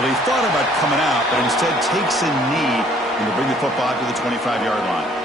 Well, he thought about coming out, but instead takes a knee and to bring the football to the 25-yard line.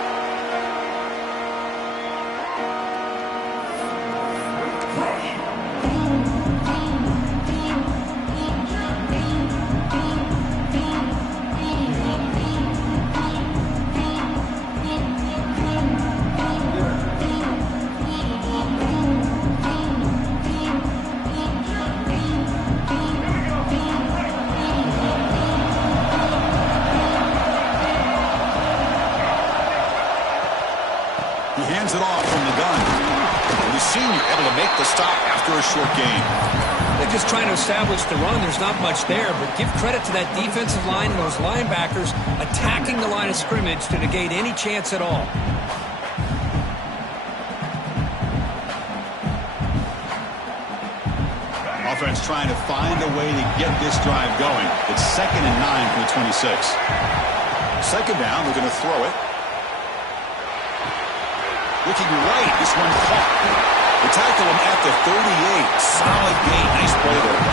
It off from the gun. And the senior able to make the stop after a short gain. They're just trying to establish the run. There's not much there, but give credit to that defensive line and those linebackers attacking the line of scrimmage to negate any chance at all. Offense trying to find a way to get this drive going. It's 2nd and 9 from the 26. Second down, they're going to throw it. Looking right, this one caught. They tackle him at the 38. Solid gain. Nice play there.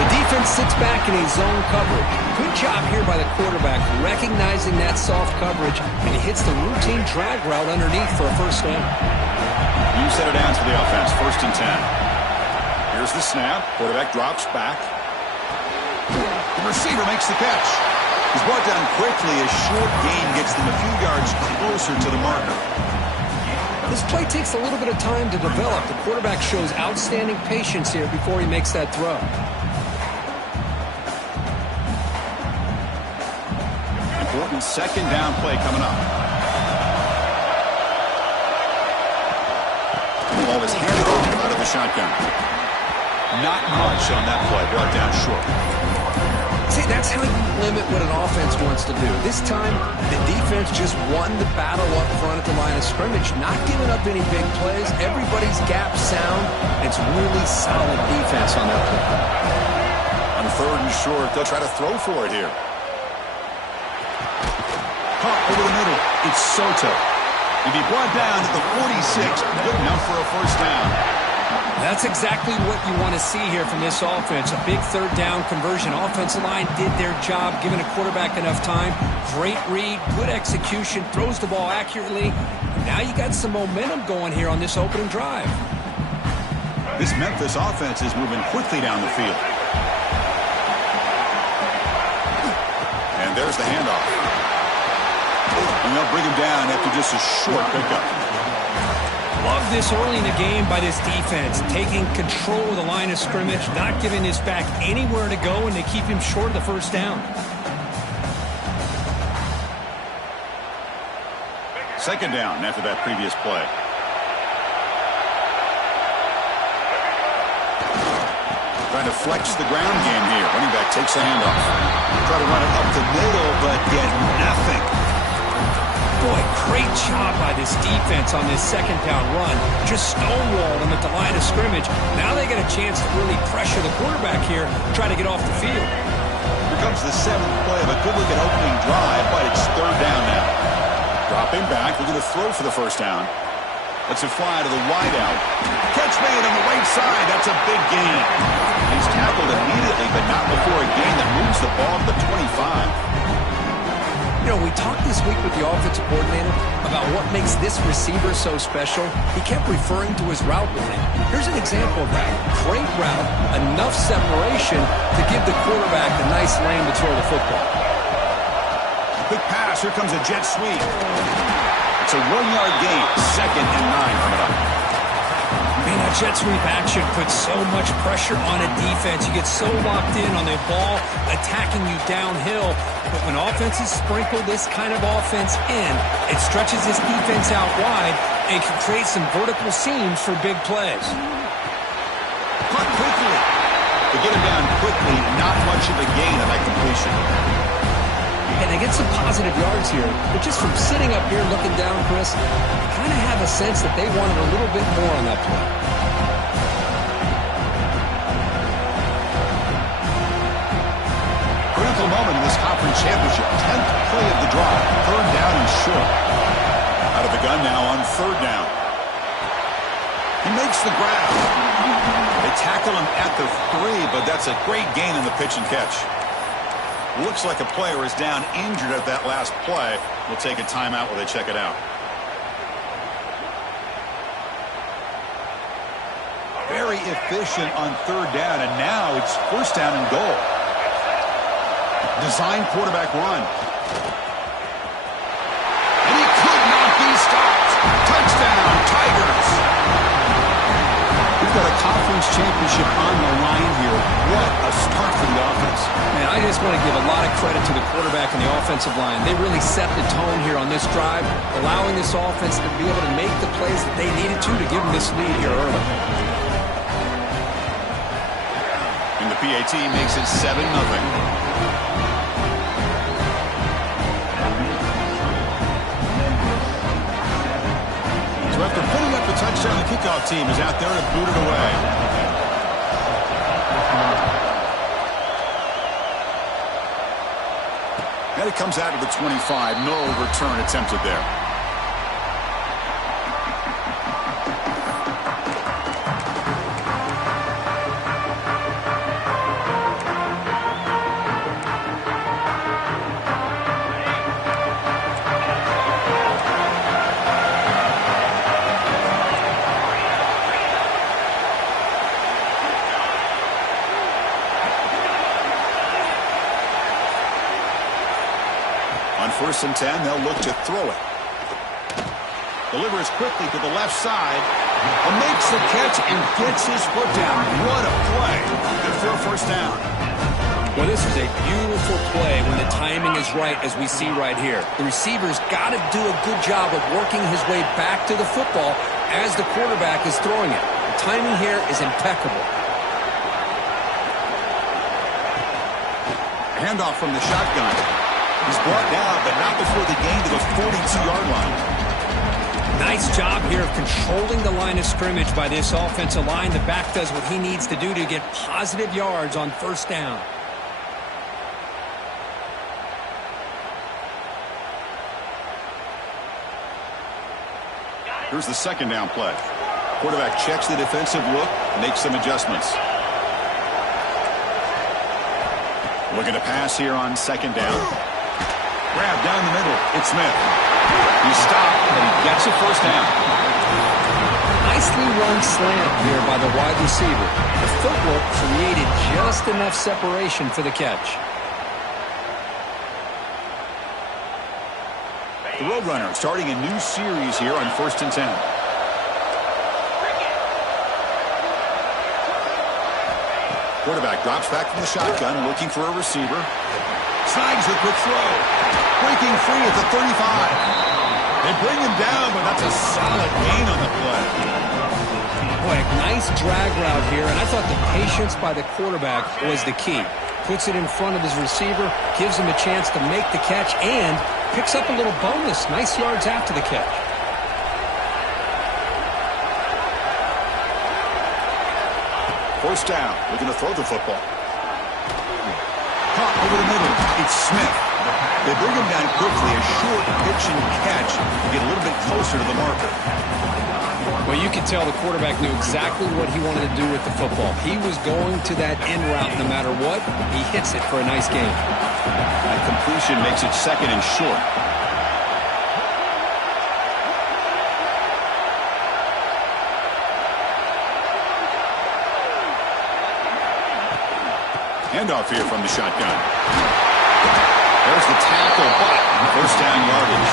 The defense sits back in a zone coverage. Good job here by the quarterback, recognizing that soft coverage, and he hits the routine drag route underneath for a first down. You set it down to the offense. 1st and 10. Here's the snap. Quarterback drops back. The receiver makes the catch. He's brought down quickly. A short gain gets them a few yards closer to the marker. This play takes a little bit of time to develop. The quarterback shows outstanding patience here before he makes that throw. Important second down play coming up. The ball is handed over out of the shotgun. Not much on that play. Brought down short. See, that's how you limit what an offense wants to do. This time, the defense just won the battle up front at the line of scrimmage, not giving up any big plays. Everybody's gap sound. It's really solid defense on that play. On 3rd and short, they'll try to throw for it here. Caught over the middle. It's Soto. He'll be brought down to the 46. Good enough for a first down. That's exactly what you want to see here from this offense. A big 3rd down conversion. Offensive line did their job, giving a quarterback enough time. Great read, good execution, throws the ball accurately. Now you got some momentum going here on this opening drive. This Memphis offense is moving quickly down the field. And there's the handoff. And they'll bring him down after just a short pickup. Love this early in the game by this defense, taking control of the line of scrimmage, not giving this back anywhere to go, and they keep him short of the first down. Second down after that previous play. Trying to flex the ground game here. Running back takes the handoff. Try to run it up the middle, but get nothing. Boy, great job by this defense on this second down run. Just stonewalled him at the line of scrimmage. Now they get a chance to really pressure the quarterback here, try to get off the field. Here comes the 7th play of a good-looking opening drive, but it's 3rd down now. Dropping back, looking to throw for the first down. Lets it fly to the wideout. Catch made on the right side. That's a big gain. He's tackled immediately, but not before a gain that moves the ball to the 25. You know, we talked this week with the offensive coordinator about what makes this receiver so special. He kept referring to his route running. Here's an example of that. Great route, enough separation to give the quarterback a nice lane to throw the football. Quick pass. Here comes a jet sweep. It's a 1-yard gain. 2nd and 9 coming up. Man, that jet sweep action puts so much pressure on a defense. You get so locked in on the ball attacking you downhill. But when offenses sprinkle this kind of offense in, it stretches this defense out wide and can create some vertical seams for big plays. Caught quickly. They get him down quickly. Not much of a gain on that completion. And they get some positive yards here. But just from sitting up here looking down, Chris, I kind of have a sense that they wanted a little bit more on that play. Critical moment in this conference championship. 10th play of the drive. 3rd down and short. Out of the gun now on 3rd down. He makes the grab. It's tackle him at the 3, but that's a great gain in the pitch and catch. Looks like a player is down injured at that last play. We'll take a timeout while they check it out. Very efficient on 3rd down, and now it's 1st down and goal. Design quarterback run. And he could not be stopped. Touchdown, Tigers. We've got a conference championship on the line here. What a start for the offense. Man, I just want to give a lot of credit to the quarterback and the offensive line. They really set the tone here on this drive, allowing this offense to be able to make the plays that they needed to give them this lead here early. And the PAT makes it 7-0. So after putting up the touchdown, the kickoff team is out there to boot it away. And it comes out of the 25. No return attempted there. On 1st and 10, they'll look to throw it. Delivers quickly to the left side. And makes the catch and gets his foot down. What a play. Good for a 1st down. Well, this is a beautiful play when the timing is right, as we see right here. The receiver's got to do a good job of working his way back to the football as the quarterback is throwing it. The timing here is impeccable. Handoff from the shotgun. He's brought down, but not before the gain to the 42-yard line. Nice job here of controlling the line of scrimmage by this offensive line. The back does what he needs to do to get positive yards on 1st down. Here's the 2nd down play. Quarterback checks the defensive look, makes some adjustments. Looking to pass here on 2nd down. Grab down the middle. It's Smith. He stopped, and he gets a 1st down. Nicely run slant here by the wide receiver. The footwork created just enough separation for the catch. The Roadrunner starting a new series here on 1st and 10. Quarterback drops back from the shotgun, looking for a receiver. Snags the quick throw. Breaking free at the 35. They bring him down, but that's a solid gain on the play. Boy, a nice drag route here, and I thought the patience by the quarterback was the key. Puts it in front of his receiver, gives him a chance to make the catch, and picks up a little bonus. Nice yards after the catch. First down. Looking to throw the football. Caught over the middle. It's Smith. They bring him down quickly. A short pitch and catch to get a little bit closer to the marker. Well, you can tell the quarterback knew exactly what he wanted to do with the football. He was going to that in route no matter what. He hits it for a nice gain. That completion makes it 2nd and short. Handoff here from the shotgun. There's the tackle, but 1st down yardage.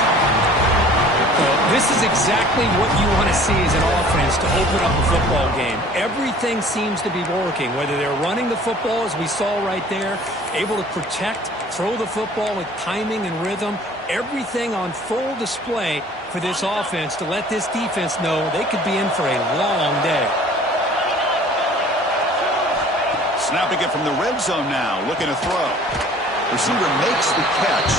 Well, this is exactly what you want to see as an offense to open up a football game. Everything seems to be working, whether they're running the football, as we saw right there, able to protect, throw the football with timing and rhythm. Everything on full display for this offense to let this defense know they could be in for a long day. Snapping it from the red zone now, looking to throw. Receiver makes the catch.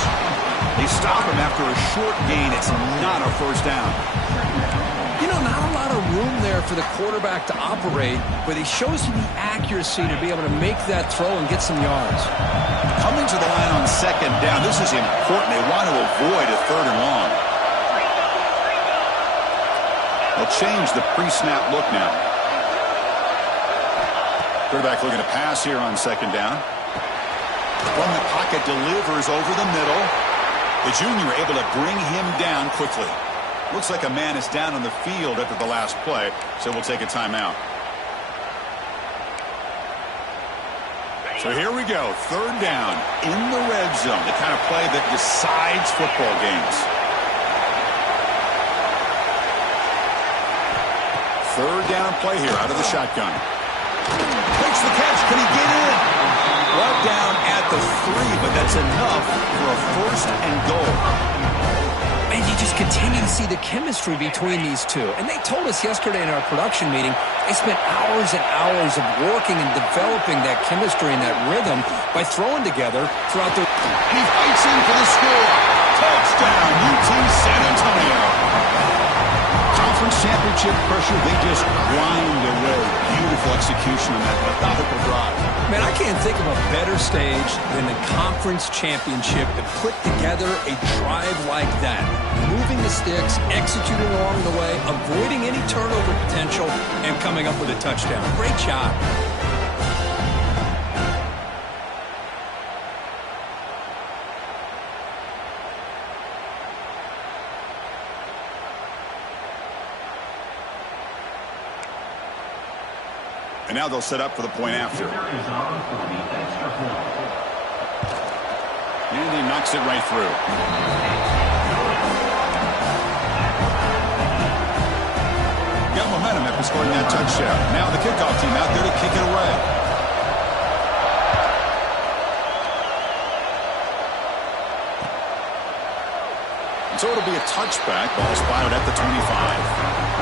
They stop him after a short gain. It's not a 1st down. You know, not a lot of room there for the quarterback to operate, but he shows you the accuracy to be able to make that throw and get some yards. Coming to the line on 2nd down, this is important. They want to avoid a 3rd and long. They'll change the pre-snap look now. Quarterback looking to pass here on second down. From the pocket, delivers over the middle. The junior able to bring him down quickly. Looks like a man is down on the field after the last play, so we'll take a timeout. So here we go, third down in the red zone, the kind of play that decides football games. Third down play here out of the shotgun. Takes the catch. Can he get in? Brought down at the 3, but that's enough for a first and goal. And you just continue to see the chemistry between these two. And they told us yesterday in our production meeting, they spent hours and hours of working and developing that chemistry and that rhythm by throwing together throughout the... And he fights in for the score. Touchdown, UT San Antonio. Conference championship pressure, they just grind away. Beautiful execution on that methodical drive. Man, I can't think of a better stage than the conference championship to put together a drive like that. Moving the sticks, executing along the way, avoiding any turnover potential, and coming up with a touchdown. Great job. And now they'll set up for the point after. And he knocks it right through. Got momentum after scoring that touchdown. Now the kickoff team out there to kick it away. And so it'll be a touchback. Ball spotted at the 25.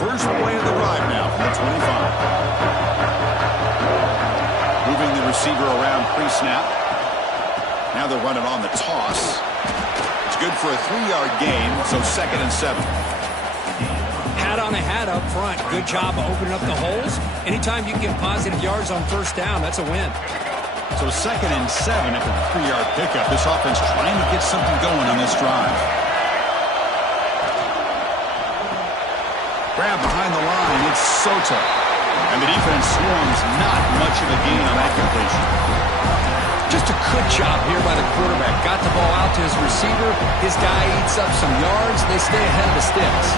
First play of the drive now from the 25. Moving the receiver around pre-snap. Now they're running on the toss. It's good for a 3-yard gain, so 2nd and 7. Hat on a hat up front. Good job of opening up the holes. Anytime you can get positive yards on first down, that's a win. So 2nd and 7 after the 3-yard pickup. This offense trying to get something going on this drive. Grab behind the line, it's Soto. And the defense swarms, not much of a gain on that completion. Just a good job here by the quarterback. Got the ball out to his receiver. His guy eats up some yards. They stay ahead of the sticks.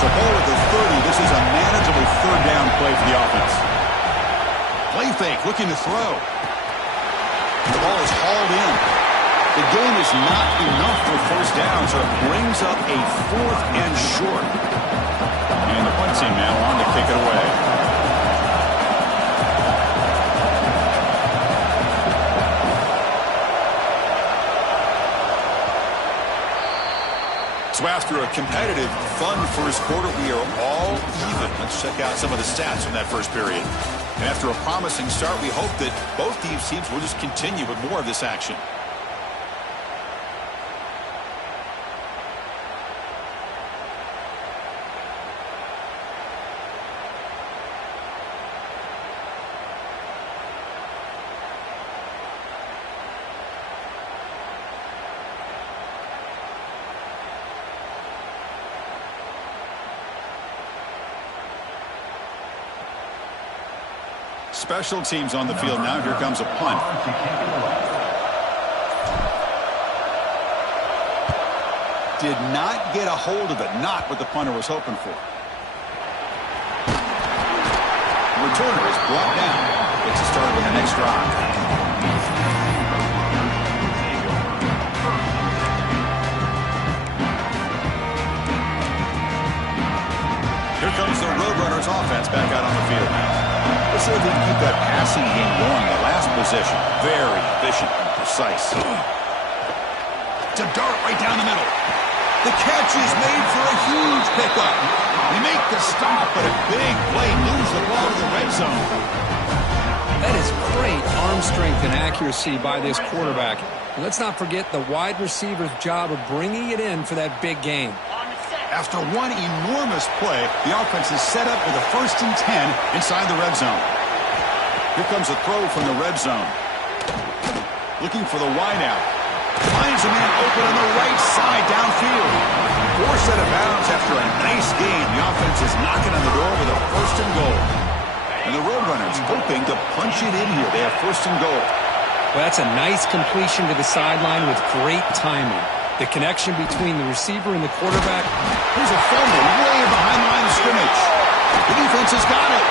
So ball at the 30. This is a manageable third down play for the offense. Play fake, looking to throw. The ball is hauled in. The game is not enough for first down, so it brings up a 4th and short. And the punt team now on to kick it away. So after a competitive, fun first quarter, we are all even. Let's check out some of the stats from that first period. And after a promising start, we hope that both these teams will just continue with more of this action. Special teams on the field now. Here comes a punt. Did not get a hold of it. Not what the punter was hoping for. The returner is brought down. Gets us started with the next drive. Here comes the Roadrunners offense back out on the field now. Let's see if they can keep that passing game going. The last possession, very efficient and precise. It's a dart right down the middle. The catch is made for a huge pickup. They make the stop, but a big play moves the ball to the red zone. That is great arm strength and accuracy by this quarterback. And let's not forget the wide receiver's job of bringing it in for that big game. After one enormous play, the offense is set up with a 1st and 10 inside the red zone. Here comes a throw from the red zone. Looking for the wideout. Finds a man open on the right side downfield. Forced out of bounds after a nice game. The offense is knocking on the door with a first and goal. And the Roadrunners hoping to punch it in here. They have first and goal. Well, that's a nice completion to the sideline with great timing. The connection between the receiver and the quarterback. Here's a fumble way behind the line of scrimmage. The defense has got it.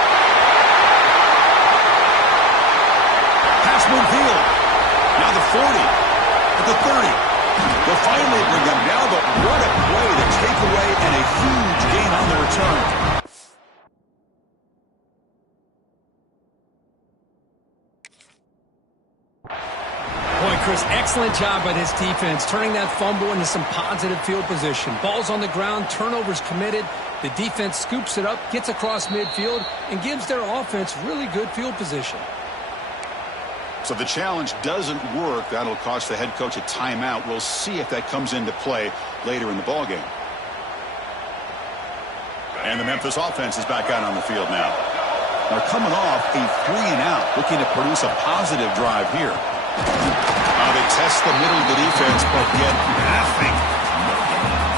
Pass midfield. Now the 40. At the 30. They'll finally bring them down, but what a play to take away and a huge gain on the return. Boy, Chris, excellent job by this defense, turning that fumble into some positive field position. Ball's on the ground, turnovers committed. The defense scoops it up, gets across midfield, and gives their offense really good field position. So the challenge doesn't work. That'll cost the head coach a timeout. We'll see if that comes into play later in the ballgame. And the Memphis offense is back out on the field now. They're coming off a 3-and-out, looking to produce a positive drive here. They test the middle of the defense, but get nothing.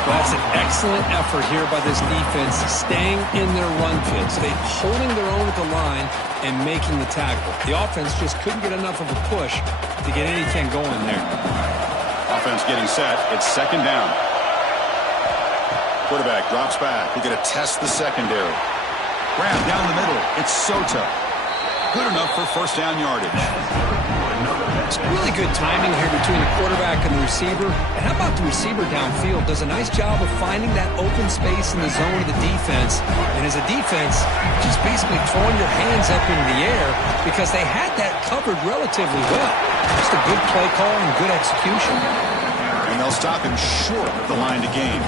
That's an excellent effort here by this defense, staying in their run fits. They're holding their own at the line and making the tackle. The offense just couldn't get enough of a push to get anything going there. Offense getting set. It's second down. Quarterback drops back. We're going to test the secondary. Grab down the middle. It's Sota. Good enough for first down yardage. It's really good timing here between the quarterback and the receiver. And how about the receiver downfield? Does a nice job of finding that open space in the zone of the defense. And as a defense, just basically throwing your hands up into the air because they had that covered relatively well. Just a good play call and good execution. And they'll stop him short of the line to gain.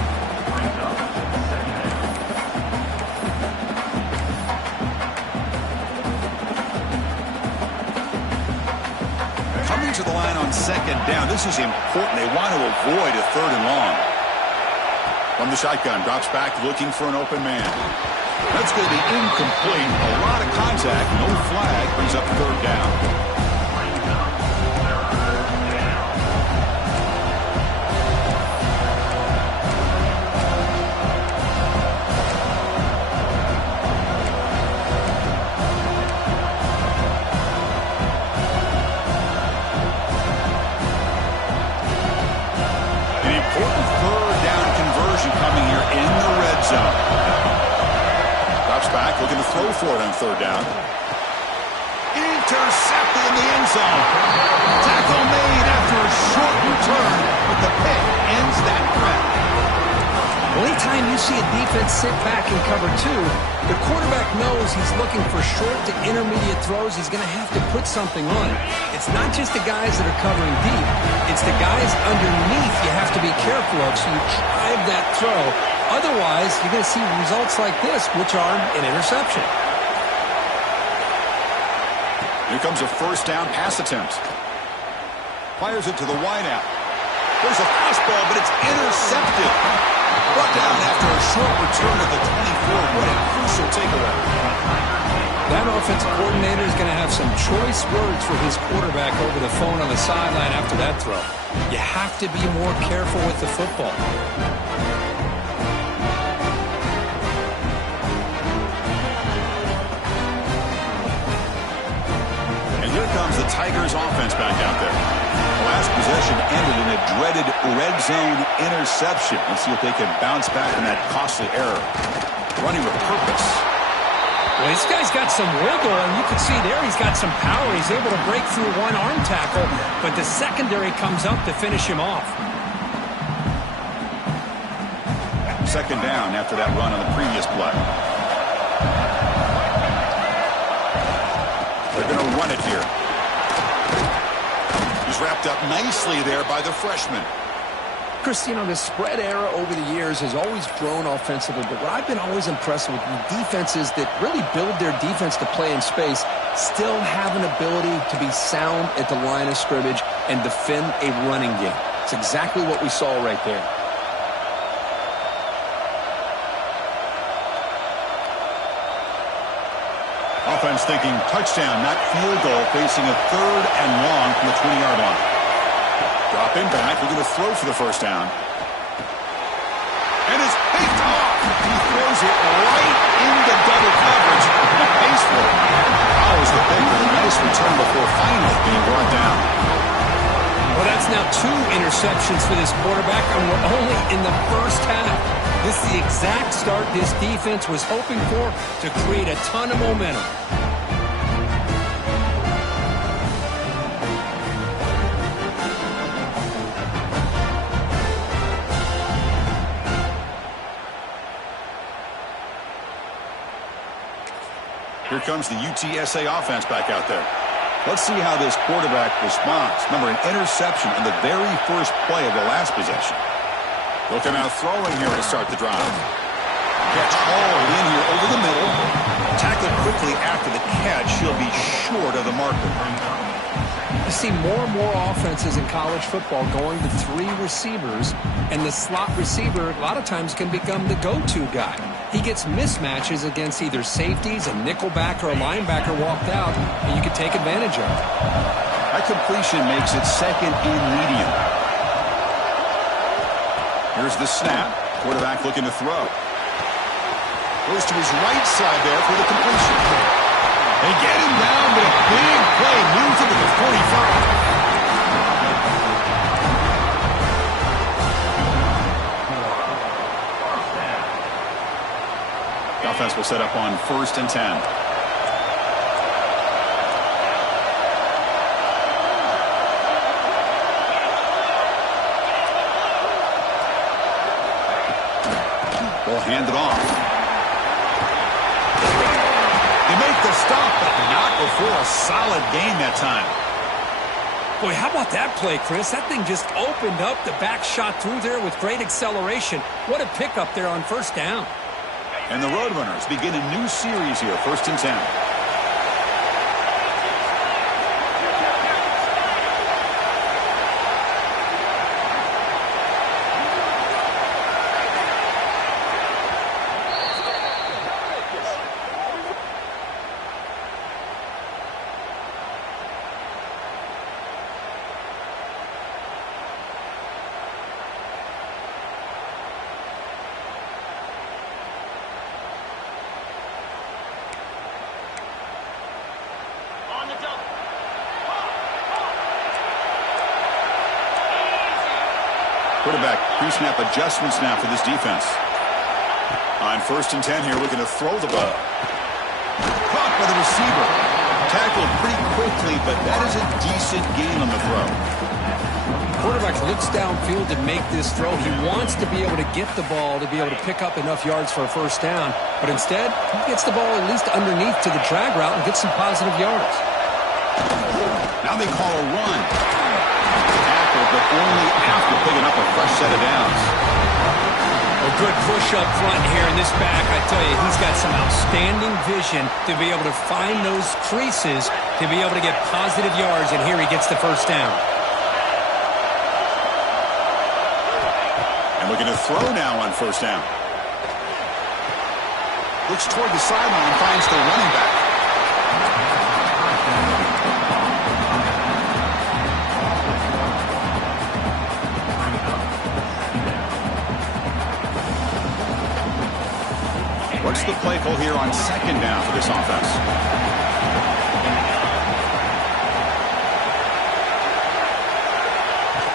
To the line on second down. This is important. They want to avoid a third and long. From the shotgun, drops back looking for an open man. That's going to be incomplete. A lot of contact. No flag. Brings up third down. Looking to throw for it on third down. Intercepted in the end zone. Tackle made after a short return, but the pick ends that threat. Well, anytime you see a defense sit back and cover two, the quarterback knows he's looking for short to intermediate throws. He's going to have to put something on it. It's not just the guys that are covering deep. It's the guys underneath you have to be careful of, so you drive that throw. Otherwise, you're going to see results like this, which are an interception. Here comes a first down pass attempt. Fires it to the wideout. There's a fastball, but it's intercepted. Brought down after a short return at the 24. What a crucial takeaway. That offensive coordinator is going to have some choice words for his quarterback over the phone on the sideline after that throw. You have to be more careful with the football. Here comes the Tigers offense back out there. The last possession ended in a dreaded red zone interception. Let's see if they can bounce back from that costly error. Running with purpose. Well, this guy's got some wiggle, and you can see there he's got some power. He's able to break through one arm tackle, but the secondary comes up to finish him off. Second down after that run on the previous play. They're going to run it here. He's wrapped up nicely there by the freshman. Chris, you know, the spread era over the years has always grown offensively, but what I've been always impressed with the defenses that really build their defense to play in space still have an ability to be sound at the line of scrimmage and defend a running game. It's exactly what we saw right there. Offense thinking touchdown, not field goal, facing a third and long from the 20-yard line. Dropping back, looking to throw for the first down. And it's picked off. He throws it right into double coverage. He pays for it. Follows the pick with a nice return before finally being brought down. Well, that's now 2 interceptions for this quarterback, and we're only in the first half. This is the exact start this defense was hoping for to create a ton of momentum. Here comes the UTSA offense back out there. Let's see how this quarterback responds. Remember, an interception on the very first play of the last possession. Looking out throwing here to start the drive. Catch hauled in here over the middle. Tackled quickly after the catch. He'll be short of the marker. You see more and more offenses in college football going to 3 receivers, and the slot receiver a lot of times can become the go-to guy. He gets mismatches against either safeties, a nickelback, or a linebacker walked out, and you can take advantage of it. That completion makes it second and medium. Here's the snap. Quarterback looking to throw. Goes to his right side there for the completion. They get him down, but a big play moves him to the 45. The offense will set up on 1st and 10. They'll hand it off. They make the stop, but not before a solid gain that time. Boy, how about that play, Chris? That thing just opened up. The back shot through there with great acceleration. What a pickup there on 1st down. And the Roadrunners begin a new series here, 1st and 10. Quarterback pre-snap adjustments now for this defense. On 1st and 10 here, looking to throw the ball. Caught by the receiver. Tackled pretty quickly, but that is a decent gain on the throw. Quarterback looks downfield to make this throw. He wants to be able to get the ball to be able to pick up enough yards for a 1st down, but instead, he gets the ball at least underneath to the drag route and gets some positive yards. Now they call a run. But only after picking up a fresh set of downs. A good push up front here in this back. I tell you, he's got some outstanding vision to be able to find those creases, to be able to get positive yards, and here he gets the 1st down. And looking to throw now on 1st down. Looks toward the sideline, finds the running back. What's the play call here on 2nd down for this offense?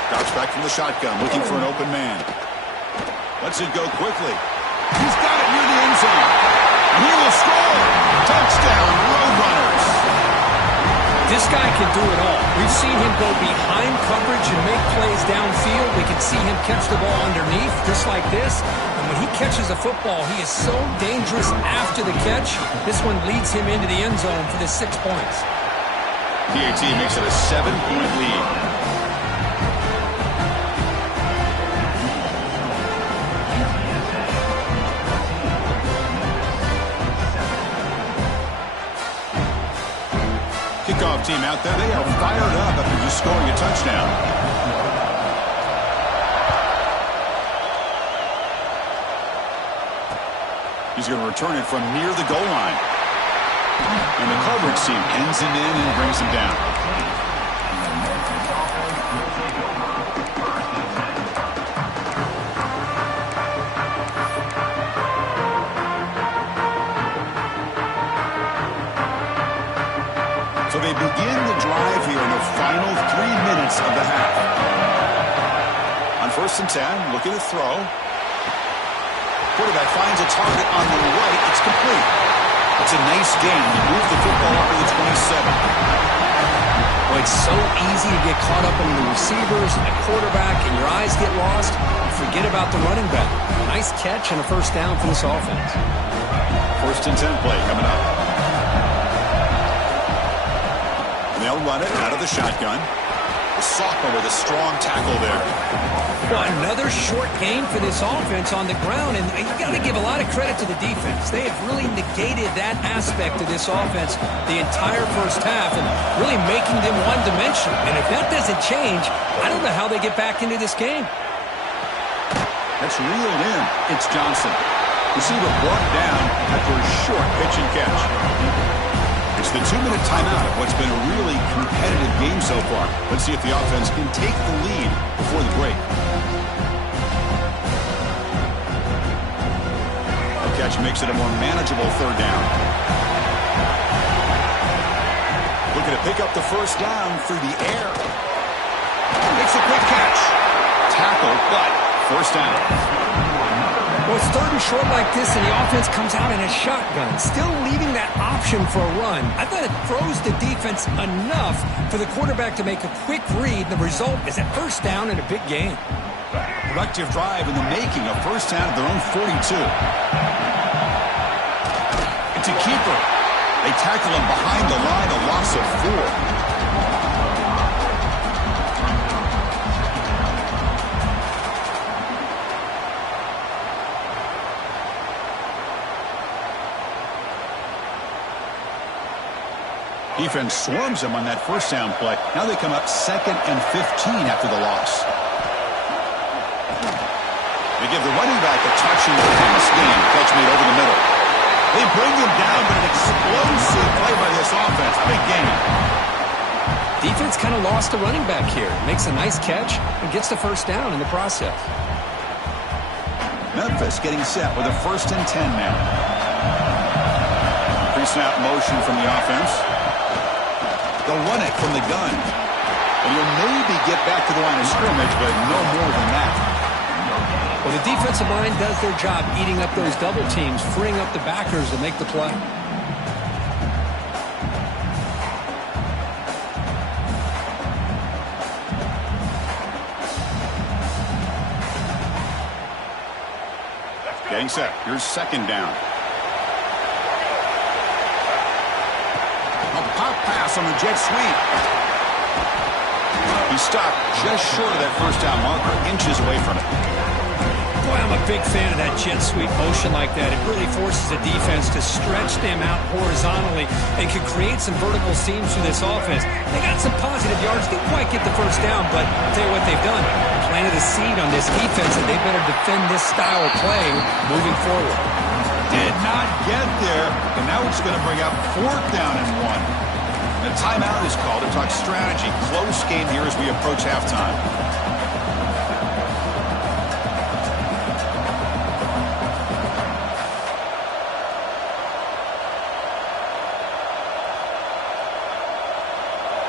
Drops back from the shotgun, looking for an open man. Lets it go quickly. He's got it near the end zone. And he will score. Touchdown, Roadrunners. This guy can do it all. We've seen him go behind coverage and make plays downfield. We can see him catch the ball underneath, just like this. And when he catches a football, he is so dangerous after the catch. This one leads him into the end zone for the 6 points. PAT makes it a 7-point lead. Kickoff team out there, they are fired up after just scoring a touchdown. He's going to return it from near the goal line. And the coverage team pins him in and brings him down. So they begin the drive here in the final 3 minutes of the half. On 1st and 10, looking to throw. Quarterback finds a target on the right. It's complete. It's a nice gain. You move the football up to the 27. Well, it's so easy to get caught up in the receivers and the quarterback, and your eyes get lost. You forget about the running back. Nice catch and a 1st down for this offense. 1st and 10 play coming up. And they'll run it out of the shotgun. The sophomore with a strong tackle there. Well, another short game for this offense on the ground, and you got to give a lot of credit to the defense. They have really negated that aspect of this offense the entire 1st half and really making them one-dimensional. And if that doesn't change, I don't know how they get back into this game. That's reeled in. It's Johnson. Receiver brought down after a short pitch and catch. It's the 2-minute timeout of what's been a really competitive game so far. Let's see if the offense can take the lead before the break. The catch makes it a more manageable 3rd down. Looking to pick up the 1st down through the air. Makes a quick catch. Tackle, but 1st down. Well, it's 3rd and short like this, and the offense comes out in a shotgun, still leaving that option for a run. I thought it throws the defense enough for the quarterback to make a quick read. The result is a 1st down and a big gain. Productive drive in the making, a 1st down at their own 42. It's a keeper. They tackle him behind the line, a loss of 4. Defense swarms them on that 1st down play. Now they come up 2nd and 15 after the loss. They give the running back a touch in the pass game. Catch made over the middle. They bring him down, but an explosive play by this offense. Big game. Defense kind of lost the running back here. Makes a nice catch and gets the 1st down in the process. Memphis getting set with a 1st and 10 now. Pre-snap motion from the offense. They'll run it from the gun. And you'll maybe get back to the line of scrimmage, but no more than that. Well, the defensive line does their job eating up those double teams, freeing up the backers to make the play. Getting set. Here's 2nd down. A pop pass on the jet sweep. He stopped just short of that 1st down marker, inches away from it. Boy, I'm a big fan of that jet sweep motion like that. It really forces the defense to stretch them out horizontally and can create some vertical seams for this offense. They got some positive yards. Didn't quite get the 1st down, but I'll tell you what they've done. Planted a seed on this defense, and they better defend this style of play moving forward. Did not get there, and now it's going to bring up 4th down and 1. The timeout is called to talk strategy. Close game here as we approach halftime.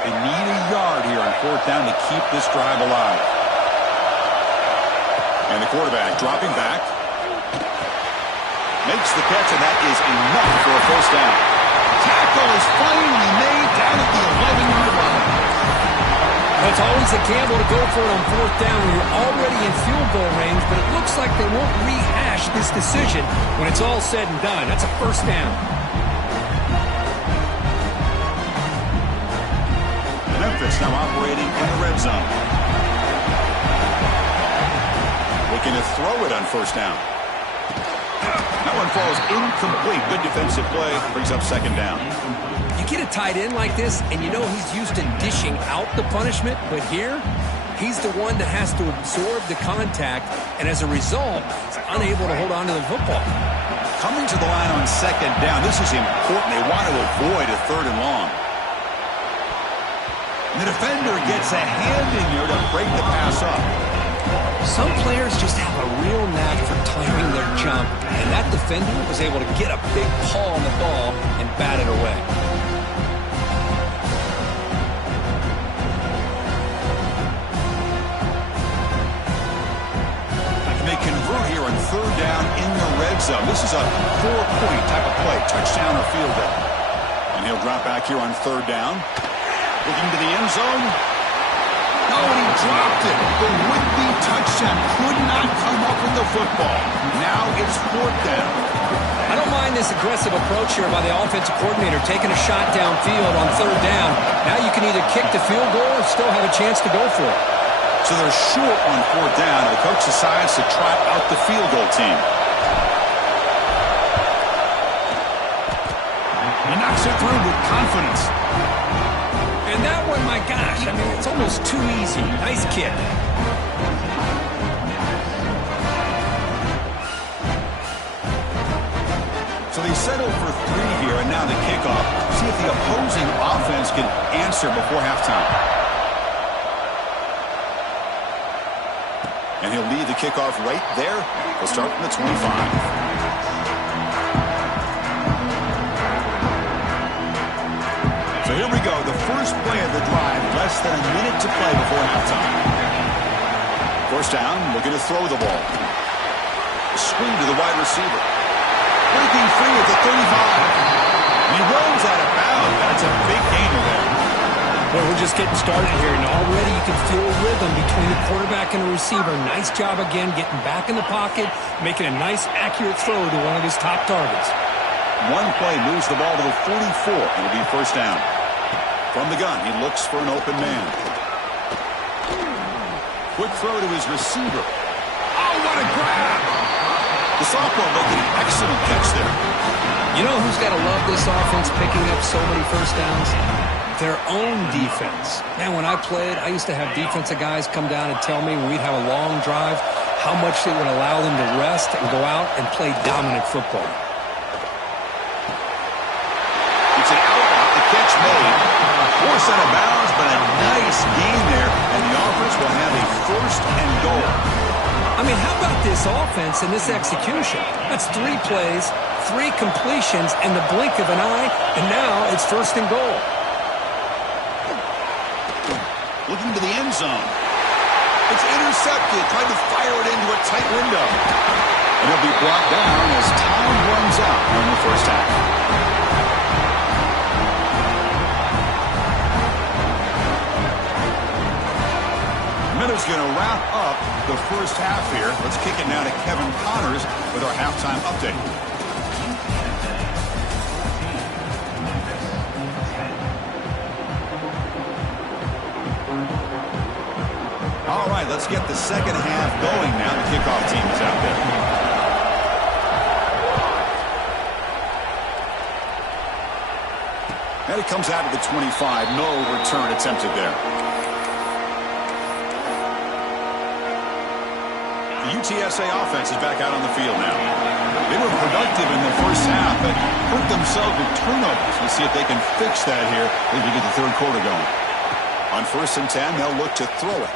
They need a yard here on 4th down to keep this drive alive. And the quarterback dropping back. Makes the catch, and that is enough for a 1st down. Tackle is finally made down at the 11-yard line. It's always a gamble to go for it on 4th down when you're already in field goal range, but it looks like they won't rehash this decision when it's all said and done. That's a 1st down. Memphis now operating in the red zone. Looking to throw it on 1st down. That one falls incomplete. Good defensive play. Brings up 2nd down. You get a tight end like this, and you know he's used to dishing out the punishment, but here, he's the one that has to absorb the contact, and as a result, he's unable to hold on to the football. Coming to the line on 2nd down, this is important. They want to avoid a 3rd and long. And the defender gets a hand in here to break the pass up. Some players just have a real knack for timing their jump, and that defender was able to get a big paw on the ball and bat it away. third down in the red zone. This is a 4-point type of play, touchdown or field goal. And he'll drop back here on third down. Looking to the end zone. Oh, and he dropped it. The would-be touchdown could not come up with the football. Now it's fourth down. I don't mind this aggressive approach here by the offensive coordinator, taking a shot downfield on third down. Now you can either kick the field goal or still have a chance to go for it. So they're short on fourth down, and the coach decides to trot out the field goal team. He knocks it through with confidence. And that one, my gosh, I mean, it's almost too easy. Nice kick. So they settle for 3 here, and now the kickoff. See if the opposing offense can answer before halftime. And he'll lead the kickoff right there. He'll start from the 25. So here we go, the first play of the drive, less than a minute to play before halftime. First down, looking to throw the ball. Screen to the wide receiver. Breaking free at the 35. And he rolls out of bounds. That's a big gainer there. Well, we're just getting started here, and already you can feel a rhythm between the quarterback and the receiver. Nice job again getting back in the pocket, making a nice, accurate throw to one of his top targets. One play moves the ball to the 44. It'll be first down. From the gun, he looks for an open man. Quick throw to his receiver. Oh, what a grab! The sophomore making an excellent catch there. You know who's got to love this offense picking up so many first downs? Their own defense. Man, when I played, I used to have defensive guys come down and tell me when we'd have a long drive how much it would allow them to rest and go out and play dominant football. It's an out, the catch made. Force out of bounds, but a nice gain there, and the offense will have a first and goal. I mean, how about this offense and this execution? That's 3 plays, 3 completions in the blink of an eye, and now it's first and goal. Looking to the end zone. It's intercepted, trying to fire it into a tight window. And it'll be brought down as time runs out in the first half. Miller's going to wrap up the first half here. Let's kick it now to Kevin Connors with our halftime update. All right, let's get the second half going now. The kickoff team is out there. And it comes out of the 25. No return attempted there. The UTSA offense is back out on the field now. They were productive in the first half, but hurt themselves with turnovers. Let's see if they can fix that here as we get the third quarter going. On 1st and 10, they'll look to throw it.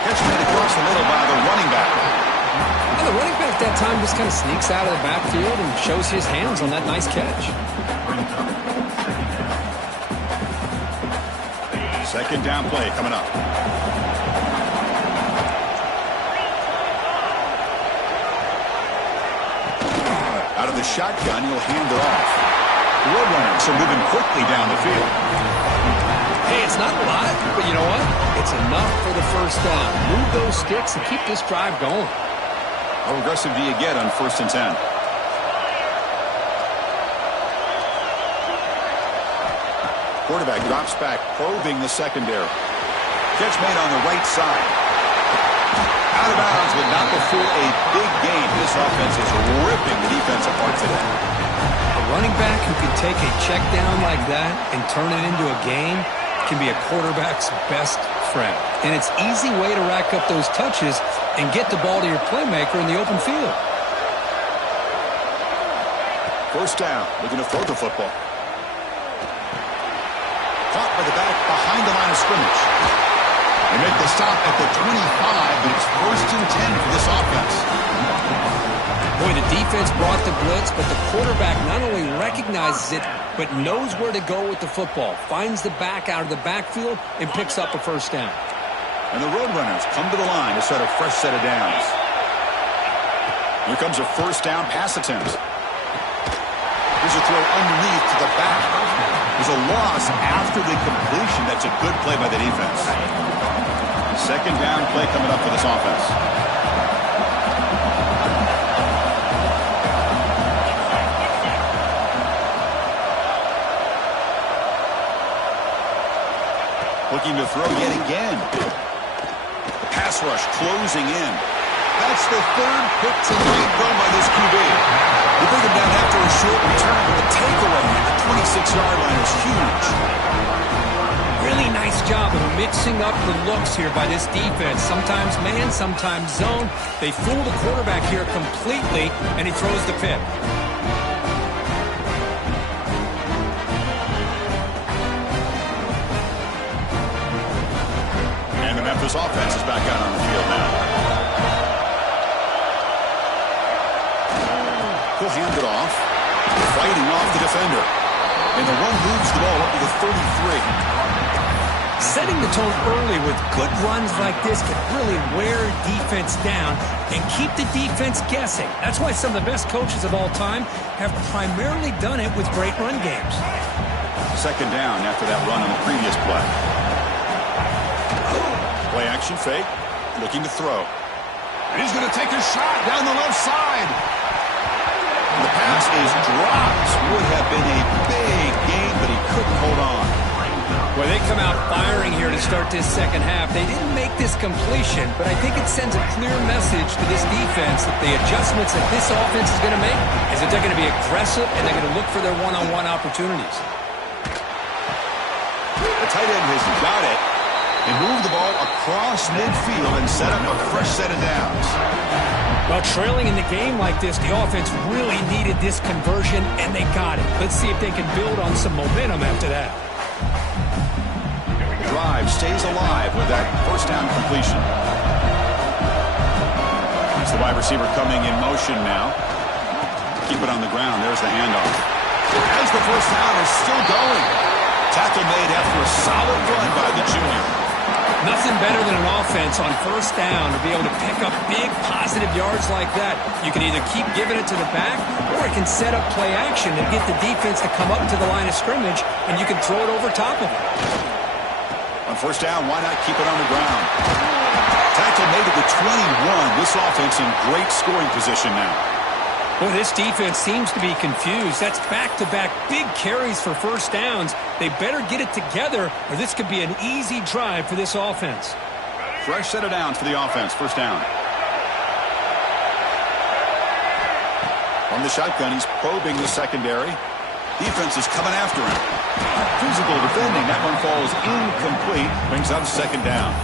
Catch made across the middle by the running back. And the running back that time just kind of sneaks out of the backfield and shows his hands on that nice catch. Second down play coming up. Out of the shotgun, he'll hand it off. The Roadrunners are moving quickly down the field. Hey, it's not a lot, but you know what? It's enough for the first down. Move those sticks and keep this drive going. How aggressive do you get on 1st and 10? Quarterback drops back, probing the secondary. Catch made on the right side. Out of bounds, but not before a big gain. This offense is ripping the defense apart today. A running back who can take a check down like that and turn it into a gain can be a quarterback's best friend. And it's an easy way to rack up those touches and get the ball to your playmaker in the open field. First down, looking to throw the football. Caught by the back behind the line of scrimmage. They make the stop at the 25, but it's 1st and 10 for this offense. Boy, the defense brought the blitz, but the quarterback not only recognizes it, but knows where to go with the football. Finds the back out of the backfield and picks up a first down. And the Roadrunners come to the line to start a fresh set of downs. Here comes a first down pass attempt. Here's a throw underneath to the back. There's a loss after the completion. That's a good play by the defense. Second down play coming up for this offense. Looking to throw yet again. The pass rush closing in. That's the third pick tonight thrown by this QB. You bring him down after a short return, but the takeaway at the 26-yard line is huge. Really nice job of mixing up the looks here by this defense. Sometimes man, sometimes zone. They fool the quarterback here completely, and he throws the pick. And the Memphis offense is back out on the field now. He'll hand it off, fighting off the defender. And the run moves the ball up to the 33. Setting the tone early with good runs like this can really wear defense down and keep the defense guessing. That's why some of the best coaches of all time have primarily done it with great run games. Second down after that run on the previous play. Play action fake, looking to throw. And he's going to take a shot down the left side. The pass is dropped. Would have been a big game, but he couldn't hold on. Well, they come out firing here to start this second half. They didn't make this completion, but I think it sends a clear message to this defense that the adjustments that this offense is going to make is that they're going to be aggressive and they're going to look for their one-on-one opportunities. The tight end has got it. They move the ball across midfield and set up a fresh set of downs. Well, trailing in the game like this, the offense really needed this conversion, and they got it. Let's see if they can build on some momentum after that. Drive stays alive with that first down completion. It's the wide receiver coming in motion now. Keep it on the ground. There's the handoff. As the first down is still going. Tackle made after a solid run by the junior. Nothing better than an offense on first down to be able to pick up big positive yards like that. You can either keep giving it to the back, or it can set up play action and get the defense to come up to the line of scrimmage, and you can throw it over top of it. On first down, why not keep it on the ground? Tackle made at the 21. This offense in great scoring position now. Well, this defense seems to be confused. That's back-to-back big carries for first downs. They better get it together, or this could be an easy drive for this offense. Fresh set of downs for the offense. First down. From the shotgun, he's probing the secondary. Defense is coming after him. Physical defending. That one falls incomplete. Brings up second down.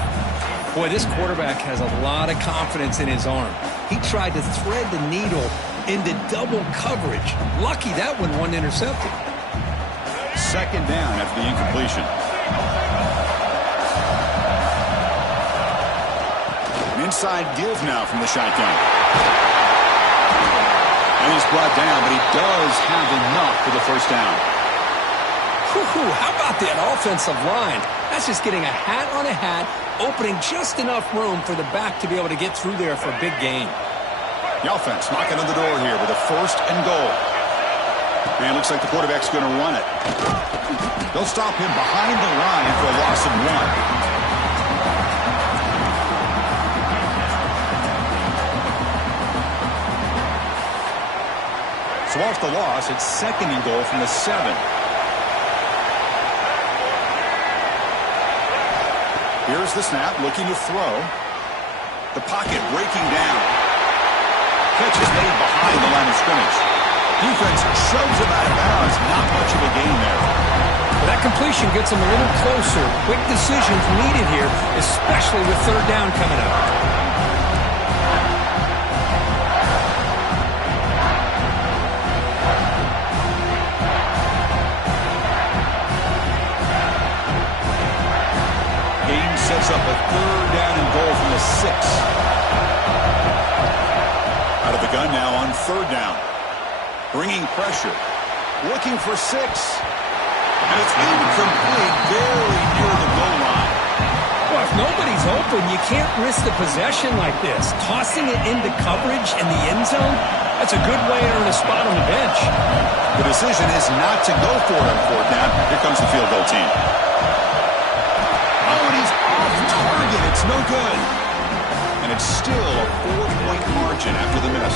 Boy, this quarterback has a lot of confidence in his arm. He tried to thread the needle into double coverage. Lucky that one wasn't intercepted. Second down after the incompletion. An inside give now from the shotgun. And he's brought down, but he does have enough for the first down. How about that offensive line? That's just getting a hat on a hat, opening just enough room for the back to be able to get through there for a big gain. The offense knocking on the door here with a first and goal. Man, looks like the quarterback's going to run it. They'll stop him behind the line for a loss of 1. So off the loss, it's second and goal from the 7. Here's the snap, looking to throw. The pocket breaking down. Catch is made behind the line of scrimmage. Defense shoves him out of bounds. Not much of a gain there. Well, that completion gets him a little closer. Quick decisions needed here, especially with third down coming up. Game sets up a third down and goal from the 6. Out of the gun now on third down. Bringing pressure. Looking for 6. And it's incomplete, very near the goal line. Well, if nobody's open, you can't risk the possession like this. Tossing it into coverage in the end zone, that's a good way to earn a spot on the bench. The decision is not to go for it on fourth down. Here comes the field goal team. Oh, and he's off target. It's no good. And it's still a 4-point margin after the miss.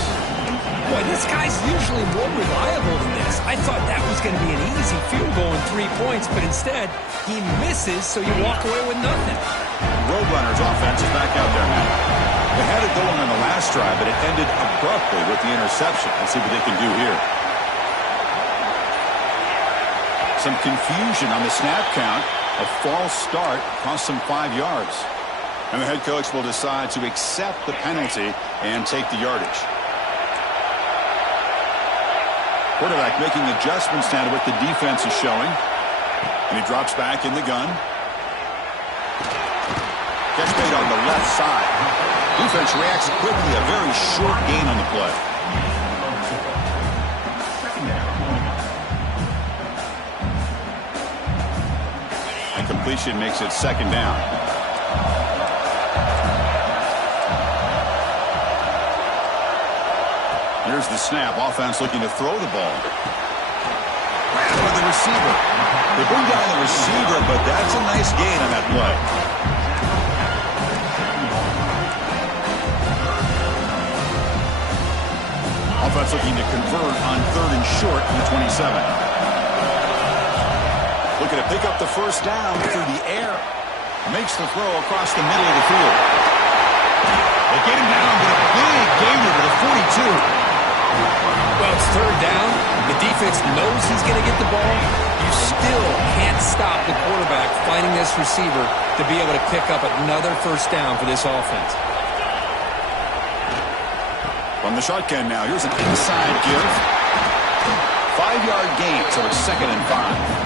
Boy, this guy's usually more reliable than this. I thought that was going to be an easy field goal and 3 points, but instead, he misses, so you walk away with nothing. Roadrunners offense is back out there now. They had it going on the last drive, but it ended abruptly with the interception. Let's see what they can do here. Some confusion on the snap count. A false start cost them 5 yards. And the head coach will decide to accept the penalty and take the yardage. Quarterback making adjustments now to what the defense is showing. And he drops back in the gun. Catch made on the left side. Defense reacts quickly. A very short gain on the play. And completion makes it second down. Here's the snap. Offense looking to throw the ball. Ran with the receiver. They bring down the receiver, but that's a nice gain on that play. Offense looking to convert on 3rd and short from the 27. Looking to pick up the first down through the air. Makes the throw across the middle of the field. They get him down with a big gainer to the 42. Well, it's 3rd down. The defense knows he's going to get the ball. You still can't stop the quarterback finding this receiver to be able to pick up another first down for this offense. From the shotgun now, here's an inside give. 5-yard gain, so it's 2nd and 5.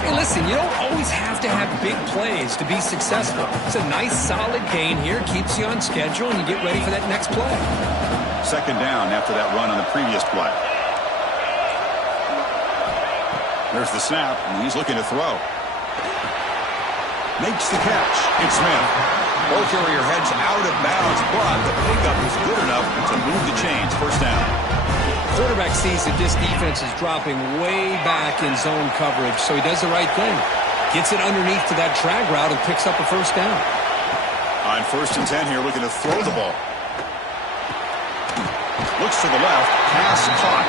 Hey, listen, you don't always have to have big plays to be successful. It's a nice, solid gain here. Keeps you on schedule, and you get ready for that next play. 2nd down after that run on the previous play. There's the snap, and he's looking to throw. Makes the catch. It's Smith. Ball carrier heads out of bounds, but the pickup is good enough to move the chains. First down. Quarterback sees that this defense is dropping way back in zone coverage, so he does the right thing. Gets it underneath to that drag route and picks up a first down. On 1st and 10 here, looking to throw the ball. Looks to the left, pass caught,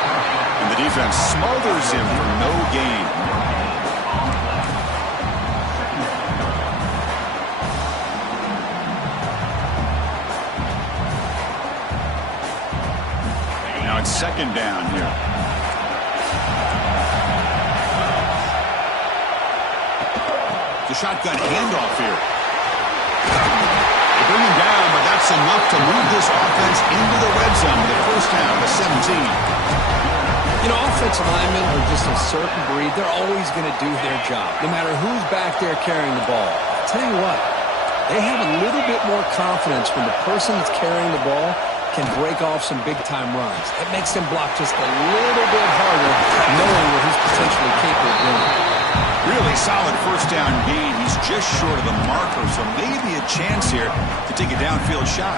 and the defense smothers him for no gain. Now it's 2nd down here. The shotgun handoff here. They bring him down, but that's enough to move this offense into the red zone with a first down to 17. You know, offensive linemen are just a certain breed. They're always going to do their job, no matter who's back there carrying the ball. I'll tell you what, they have a little bit more confidence when the person that's carrying the ball can break off some big-time runs. It makes them block just a little bit harder, knowing what he's potentially capable of doing. Really solid first down gain. He's just short of the marker, so maybe a chance here to take a downfield shot.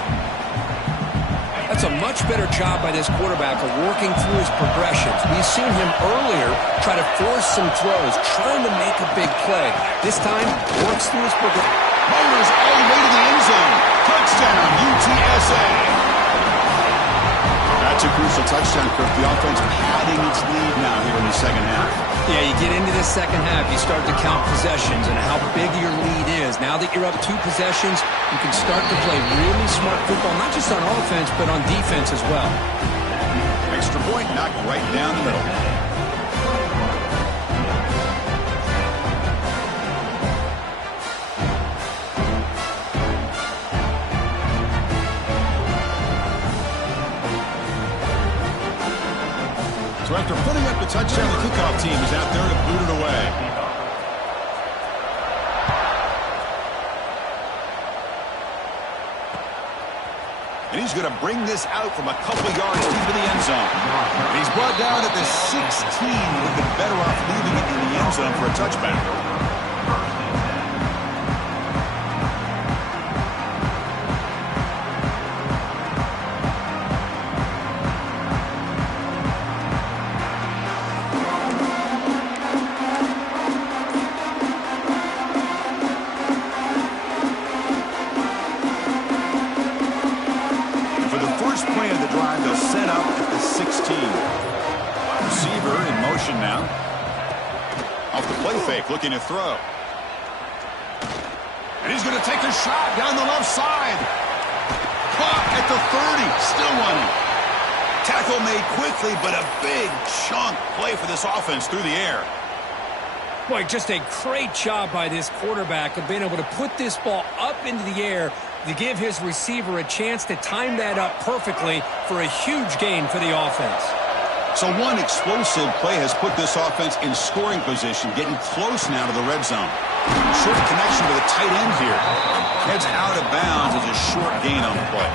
That's a much better job by this quarterback of working through his progressions. We've seen him earlier try to force some throws, trying to make a big play. This time, works through his progression. Motors all the way to the end zone. Touchdown, UTSA. That's a crucial touchdown, Kirk. The offense padding its lead now here in the second half. Yeah, you get into the second half, you start to count possessions and how big your lead is. Now that you're up 2 possessions, you can start to play really smart football, not just on offense, but on defense as well. Extra point knocked right down the middle. So after putting up the touchdown, the kickoff team is out there to boot it away. And he's going to bring this out from a couple yards deep in the end zone. And he's brought down at the 16. Would have been better off leaving it in the end zone for a touchback. play fake, looking to throw. And he's going to take a shot down the left side. Caught at the 30, still running. Tackle made quickly, but a big chunk play for this offense through the air. Boy, just a great job by this quarterback of being able to put this ball up into the air to give his receiver a chance to time that up perfectly for a huge gain for the offense. So one explosive play has put this offense in scoring position, getting close now to the red zone. Short connection to the tight end here. Heads out of bounds as a short gain on the play.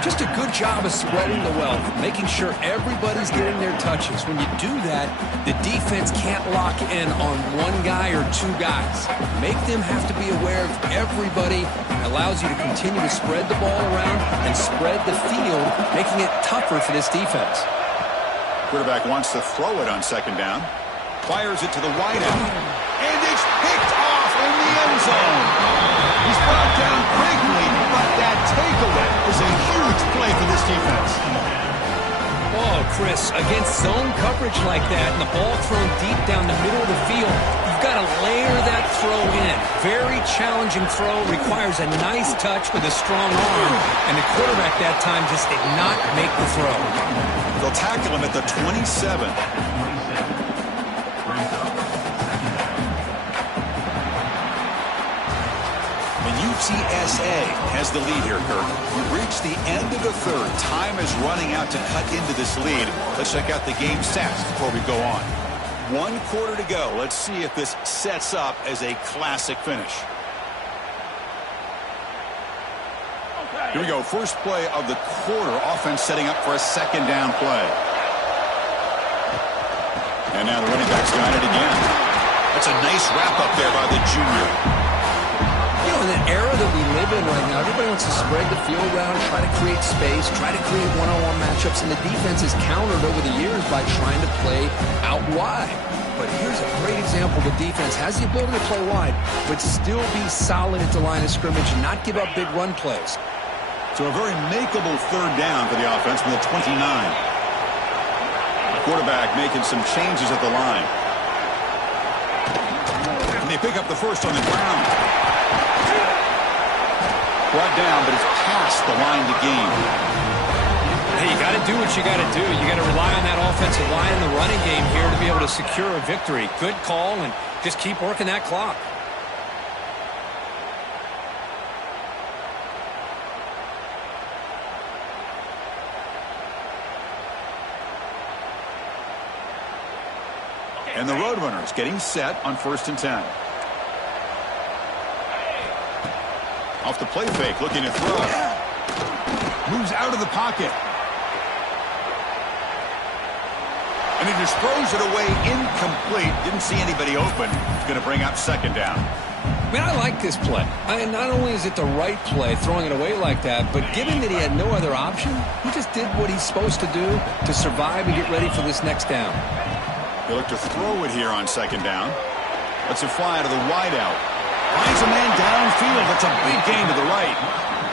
Just a good job of spreading the wealth, making sure everybody's getting their touches. When you do that, the defense can't lock in on one guy or two guys. Make them have to be aware of everybody. It allows you to continue to spread the ball around and spread the field, making it tougher for this defense. Quarterback wants to throw it on second down. Fires it to the wideout. And it's picked off in the end zone. He's brought down quickly, but that takeaway is a huge play for this defense. Oh, Chris, against zone coverage like that and the ball thrown deep down the middle of the field, you've got to layer that throw in. Very challenging throw, requires a nice touch with a strong arm, and the quarterback that time just did not make the throw. They'll tackle him at the 27. UTSA has the lead here, Kirk. We've reached the end of the third. Time is running out to cut into this lead. Let's check out the game stats before we go on. 1 quarter to go. Let's see if this sets up as a classic finish. Here we go. First play of the quarter. Offense setting up for a second down play. And now the running back's got it again. That's a nice wrap up there by the junior. In the era that we live in right now, everybody wants to spread the field around, try to create space, try to create one-on-one matchups, and the defense is countered over the years by trying to play out wide. But here's a great example. The defense has the ability to play wide, but still be solid at the line of scrimmage and not give up big run plays. So a very makeable third down for the offense from the 29. The quarterback making some changes at the line. And they pick up the first on the ground. Brought down, but it's past the line to gain. Hey, you got to do what you got to do. You got to rely on that offensive line in the running game here to be able to secure a victory. Good call, and just keep working that clock. And the Roadrunners getting set on 1st and 10. Off the play fake, looking to throw. Moves out of the pocket. And he just throws it away incomplete. Didn't see anybody open. It's going to bring up second down. I mean, I like this play. Not only is it the right play, throwing it away like that, but given that he had no other option, he just did what he's supposed to do to survive and get ready for this next down. They look to throw it here on second down. Lets it fly to the wideout. Finds a man downfield. That's a big gain to the right.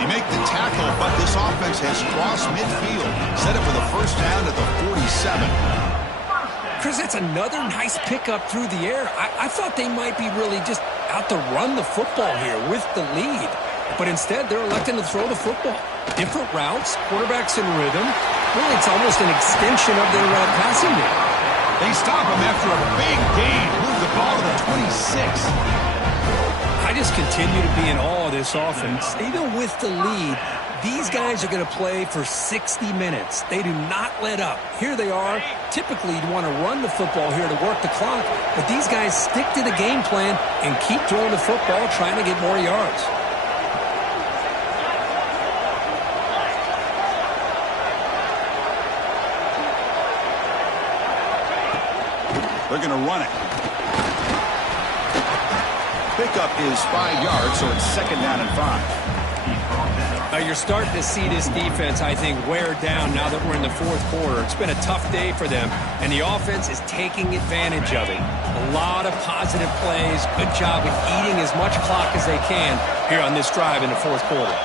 He make the tackle, but this offense has crossed midfield. Set up for the first down at the 47. Chris, that's another nice pickup through the air. I thought they might be really just out to run the football here with the lead. But instead, they're electing to throw the football. Different routes, quarterbacks in rhythm. Really, it's almost an extension of their passing game. They stop him after a big gain. Move the ball to the 26. I just continue to be in awe of this offense. Even with the lead, these guys are going to play for 60 minutes. They do not let up. Here they are. Typically, you'd want to run the football here to work the clock, but these guys stick to the game plan and keep throwing the football, trying to get more yards. They're going to run it. Pickup is 5 yards, so it's second down and 5. You're starting to see this defense, I think, wear down now that we're in the fourth quarter. It's been a tough day for them, and the offense is taking advantage of it. A lot of positive plays. Good job of eating as much clock as they can here on this drive in the fourth quarter.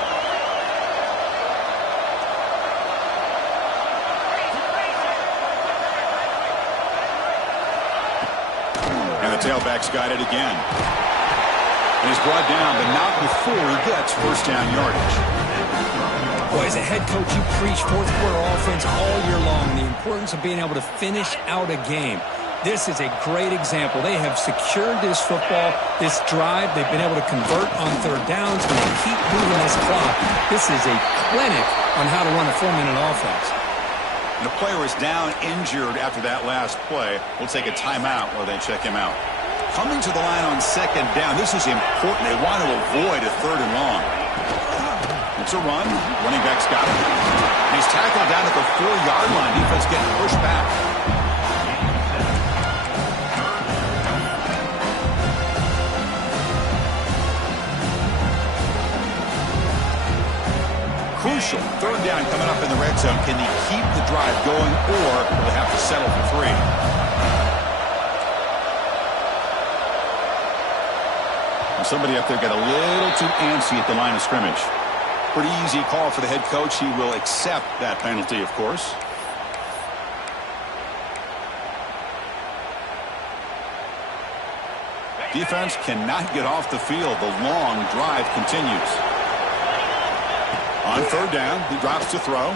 tailback's got it again. And he's brought down, but not before he gets first down yardage. Boy, as a head coach, you preach fourth quarter offense all year long, the importance of being able to finish out a game. This is a great example. They have secured this football, this drive. They've been able to convert on third downs, and they keep moving this clock. This is a clinic on how to run a 4-minute offense. The player is down injured after that last play. We'll take a timeout while they check him out. Coming to the line on second down. This is important. They want to avoid a third and long. It's a run. Running back's got it. And he's tackled down at the 4-yard line. Defense getting pushed back. Crucial. Third down coming up in the red zone. Can they keep the drive going, or will they have to settle for 3? Somebody up there got a little too antsy at the line of scrimmage. Pretty easy call for the head coach. He will accept that penalty, of course. Defense cannot get off the field. The long drive continues. On third down, he drops to throw.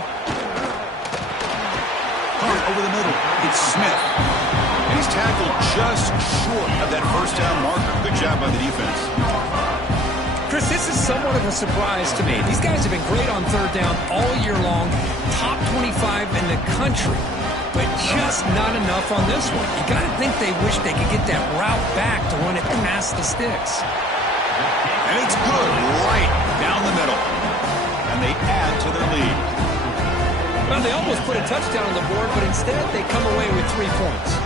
Over the middle, it's Smith. And he's tackled just short of that first down marker. Good job by the defense. Chris, this is somewhat of a surprise to me. These guys have been great on third down all year long, top 25 in the country, but just not enough on this one. You got to think they wish they could get that route back to run it past the sticks. And it's good right down the middle. And they add to their lead. Well, they almost put a touchdown on the board, but instead they come away with 3 points.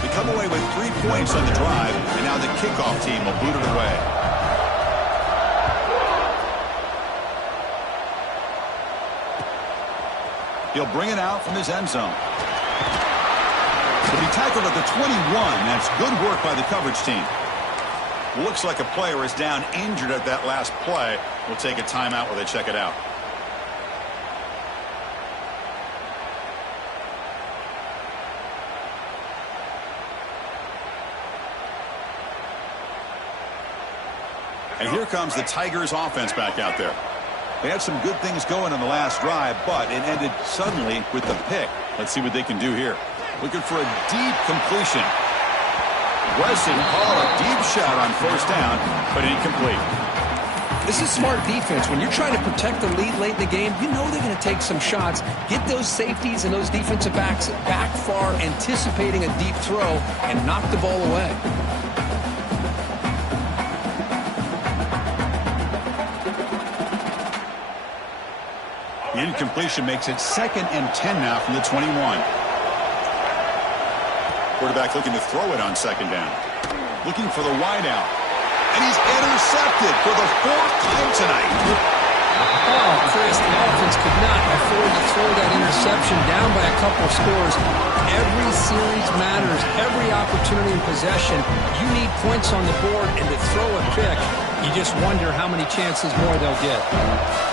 They come away with 3 points on the drive, and now the kickoff team will boot it away. He'll bring it out from his end zone. He'll be tackled at the 21. That's good work by the coverage team. Looks like a player is down injured at that last play. We'll take a timeout while they check it out. And here comes the Tigers offense back out there. They had some good things going on the last drive, but it ended suddenly with the pick. Let's see what they can do here. Looking for a deep completion. Wesson called a deep shot on first down, but incomplete. This is smart defense. When you're trying to protect the lead late in the game, you know they're going to take some shots. Get those safeties and those defensive backs back far, anticipating a deep throw, and knock the ball away. The incompletion makes it 2nd and 10 now from the 21. Quarterback looking to throw it on second down. Looking for the wideout. And he's intercepted for the 4th time tonight. Oh, Chris, the offense could not afford to throw that interception down by a couple of scores. Every series matters. Every opportunity in possession. You need points on the board, and to throw a pick, you just wonder how many chances more they'll get.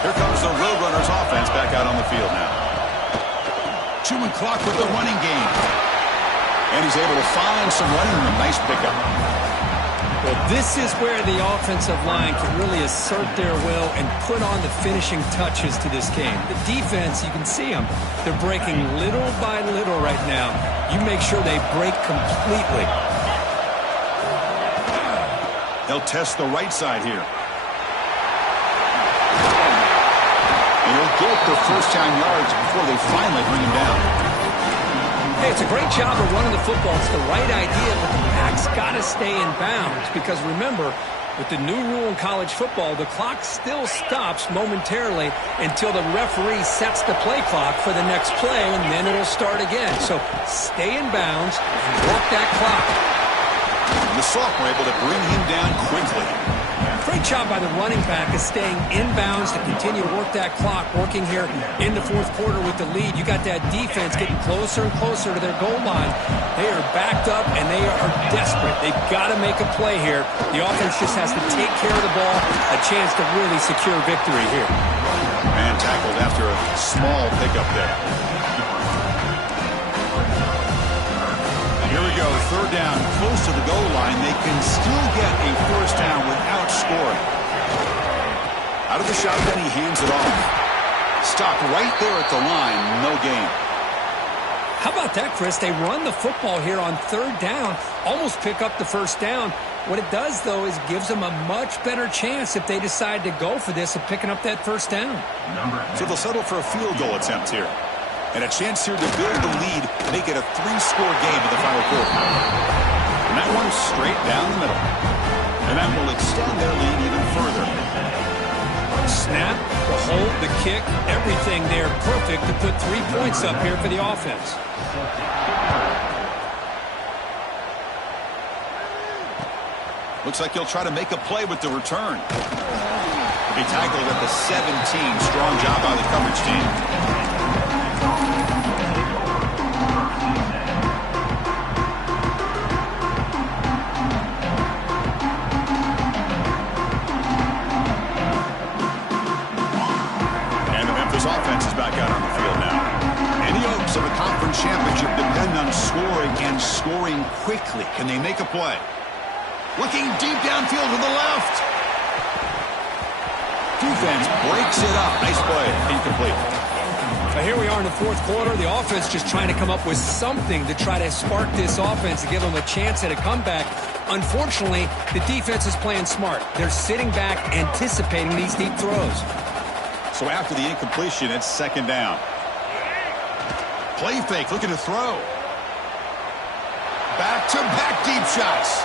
Here comes the Roadrunners offense back out on the field now. Chewing clock with the running game. And he's able to find some running room. Nice pickup. Well, this is where the offensive line can really assert their will and put on the finishing touches to this game. The defense, you can see them. They're breaking little by little right now. You make sure they break completely. They'll test the right side here. And he'll get the first down yards before they finally bring him down. Hey, it's a great job of running the football. It's the right idea, but the back's got to stay in bounds. Because remember, with the new rule in college football, the clock still stops momentarily until the referee sets the play clock for the next play, and then it'll start again. So stay in bounds and work that clock. The sophomore able to bring him down quickly. Great job by the running back of staying inbounds to continue to work that clock, working here in the 4th quarter with the lead. You got that defense getting closer and closer to their goal line. They are backed up, and they are desperate. They've got to make a play here. The offense just has to take care of the ball, a chance to really secure victory here. And Small pickup there. Here we go, third down, close to the goal line. They can still get a first down without scoring. Out of the shotgun, he hands it off. Stopped right there at the line, no gain. How about that, Chris? They run the football here on third down, almost pick up the first down. What it does, though, is gives them a much better chance if they decide to go for this of picking up that first down. So they'll settle for a field goal attempt here. And a chance here to build the lead, make it a 3-score game in the final quarter. And that one straight down the middle. And that will extend their lead even further. Snap, the hold, the kick, everything there perfect to put 3 points up here for the offense. Looks like he'll try to make a play with the return. He tackled at the 17. Strong job by the coverage team. Offense is back out on the field now. Any hopes of a conference championship depend on scoring and scoring quickly. Can they make a play? Looking deep downfield to the left. Defense breaks it up. Nice play. Incomplete. Now here we are in the fourth quarter. The offense just trying to come up with something to try to spark this offense to give them a chance at a comeback. Unfortunately, the defense is playing smart. They're sitting back anticipating these deep throws. So after the incompletion, it's second down. Play fake, looking to throw. Back-to-back deep shots.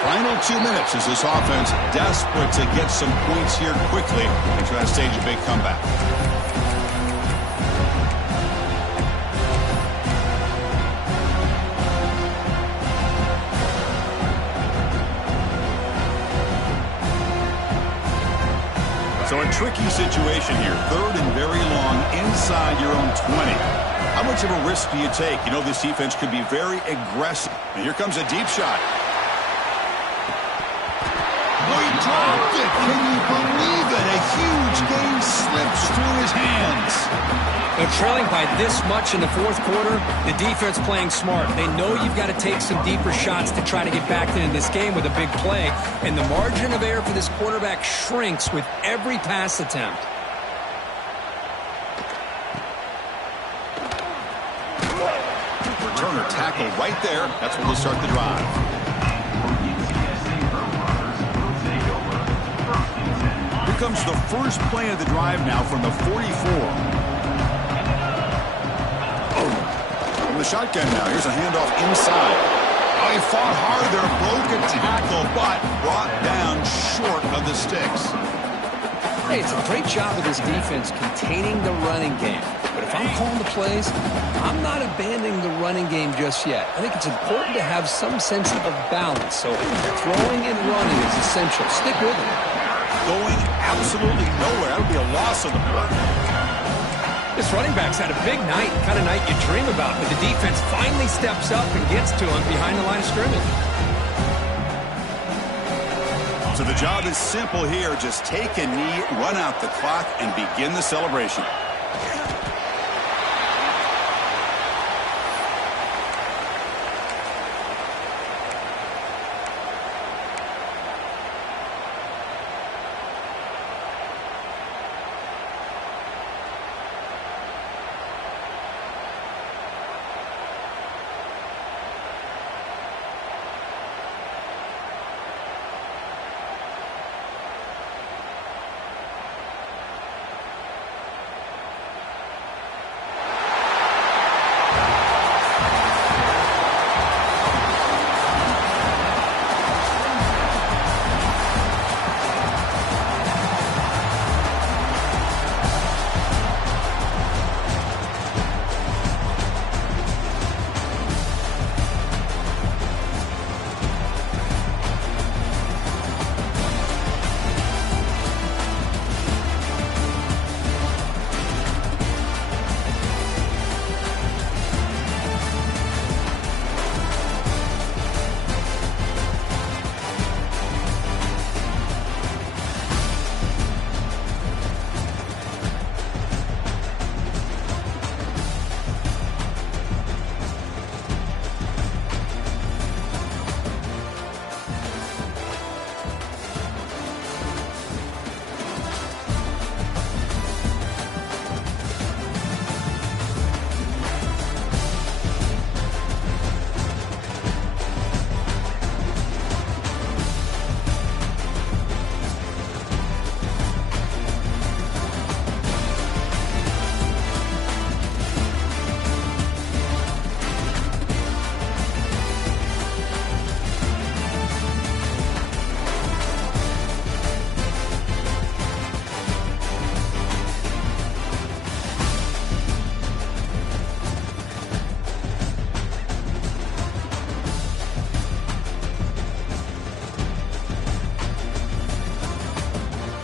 Final 2 minutes as this offense desperate to get some points here quickly and try to stage a big comeback. So a tricky situation here. Third and very long inside your own 20. How much of a risk do you take? You know this defense could be very aggressive. And here comes a deep shot. Oh, he dropped it. Can you believe it? A huge gain slips through his hands. They're trailing by this much in the fourth quarter. The defense playing smart. They know you've got to take some deeper shots to try to get back into this game with a big play. And the margin of error for this quarterback shrinks with every pass attempt. Returner tackle right there. That's where we'll start the drive. Here comes the first play of the drive now from the 44. The shotgun now. Here's a handoff inside. Oh, he fought hard there, broke a tackle, but brought down short of the sticks. Hey, it's a great job of this defense containing the running game. But if I'm calling the plays, I'm not abandoning the running game just yet. I think it's important to have some sense of balance. So throwing and running is essential. Stick with it. Going absolutely nowhere. That would be a loss of the play. This running back's had a big night, kind of night you dream about, but the defense finally steps up and gets to him behind the line of scrimmage. So the job is simple here. Just take a knee, run out the clock, and begin the celebration.